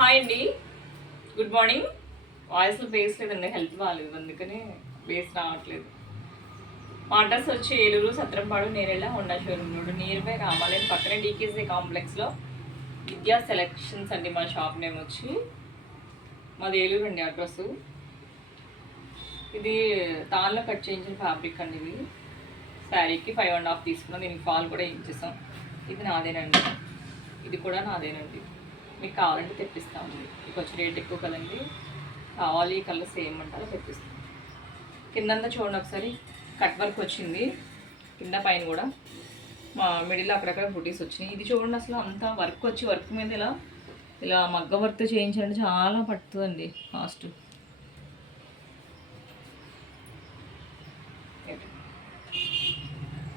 Hi అండి, good morning. వాయిస్లో base లేదండి, హెల్త్ బాగాలేదు, అందుకని బేస్ రావట్లేదు. మా అడ్రస్ వచ్చి Eluru Satrampadu Nerella Honda showroom road near by రామాలయం పక్కనే డీకేసీ కాంప్లెక్స్లో విద్యా సెలెక్షన్స్ అండి. మా షాప్ నేమ్ వచ్చి మాది ఏలూరు అండి అడ్రస్. ఇది తాన్లో కట్ చేయించిన ఫ్యాబ్రిక్ అండి. ఇది శారీకి 5.5 తీసుకున్నాం, దీనికి ఫాల్ కూడా ఇచ్చేసాం. ఇది నాదేనండి, ఇది కూడా నాదేనండి. మీకు కావాలంటే తెప్పిస్తామండి. మీకు వచ్చి రేట్ ఎక్కువ కదండి, కావాలి ఈ కలర్ సేమ్ అంటారా తెప్పిస్తాం. కిందంతా చూడండి ఒకసారి, కట్ వర్క్ వచ్చింది కింద పైన కూడా, మా మిడిల్ అక్కడక్కడ బుటీస్ వచ్చినాయి. ఇది చూడండి అసలు అంతా వర్క్ వచ్చి వర్క్ మీద ఇలా ఇలా మగ్గ వర్క్ చేయించాలంటే చాలా పడుతుందండి కాస్ట్.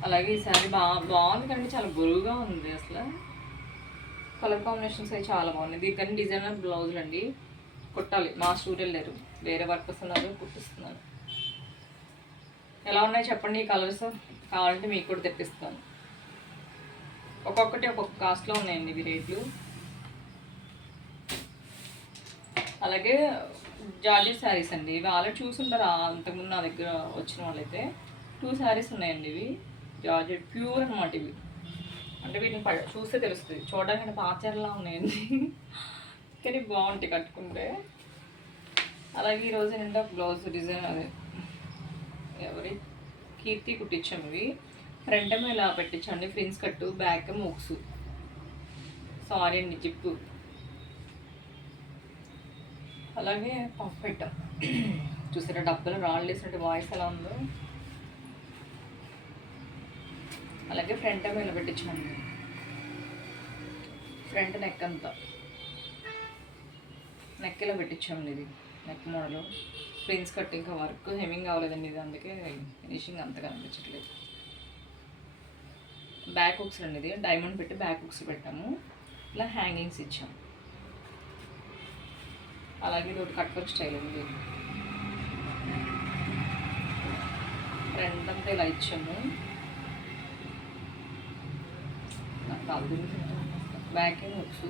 అలాగే ఈ శారీ బాగుంది కానీ చాలా బరువుగా ఉంది. అసలు కలర్ కాంబినేషన్స్ అవి చాలా బాగున్నాయి. దీనికన్నా డిజైనర్ బ్లౌజులు అండి, కుట్టాలి. మా స్టూడెంట్ లేరు, వేరే వర్కర్స్ ఉన్నారు, కుట్టిస్తున్నాను. ఎలా ఉన్నాయి చెప్పండి ఈ కలర్స్, కావాలంటే మీకు కూడా తెప్పిస్తాను. ఒక్కొక్కటి ఒక్కొక్క కాస్ట్లో ఉన్నాయండి ఇవి రేట్లు. అలాగే జార్జెట్ శారీస్ అండి, ఇవి ఆల్రెడీ చూసుంటారు అంతకుముందు నా దగ్గర వచ్చిన వాళ్ళైతే. 2 శారీస్ ఉన్నాయండి ఇవి, జార్జెట్ ప్యూర్ అనమాట. ఇవి అంటే వీటిని చూస్తే తెలుస్తుంది, చూడడానికి పాచర్లా ఉన్నాయండి కానీ బాగుంటాయి కట్టుకుంటే. అలాగే ఈరోజు నిండా బ్లౌజ్ డిజైన్ అదే ఎవరి కీర్తి కుట్టించాము. ఇవి ఫ్రంట్ ఏమో ఇలా పెట్టించండి, ఫ్రిన్స్ కట్టు, బ్యాక్ ఏమో ఉక్సు. సారీ అండి, జిప్పు. అలాగే పఫ్ పెట్టాం చూసారా, డబ్బులు రాళ్ళు వేసినట్టు వాయిస్ ఎలా ఉందో. అలాగే ఫ్రంట్ ఏమో ఇలా పెట్టించామండి, ఫ్రంట్ నెక్ అంతా నెక్ ఇలా పెట్టించాము. ఇది నెక్ మోడల్ ప్రిన్స్ కట్, ఇంకా వర్క్ హెమింగ్ అవ్వలేదండి ఇది, అందుకే ఫినిషింగ్ అంతగా అనిపించట్లేదు. బ్యాక్ హుక్స్ అండి, ఇది డైమండ్ పెట్టి బ్యాక్ హుక్స్ పెట్టాము, ఇలా హ్యాంగింగ్స్ ఇచ్చాము. అలాగే ఇది ఒకటి కట్ వర్క్ స్టైల్ ఉంది, ఫ్రంట్ అంతా ఇలా ఇచ్చాము. బ్యాక్ ఏం హుక్స్,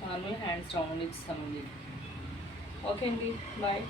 నార్మల్ హ్యాండ్స్ రౌండ్ ఇస్తామండి. ఓకే అండి, బాయ్.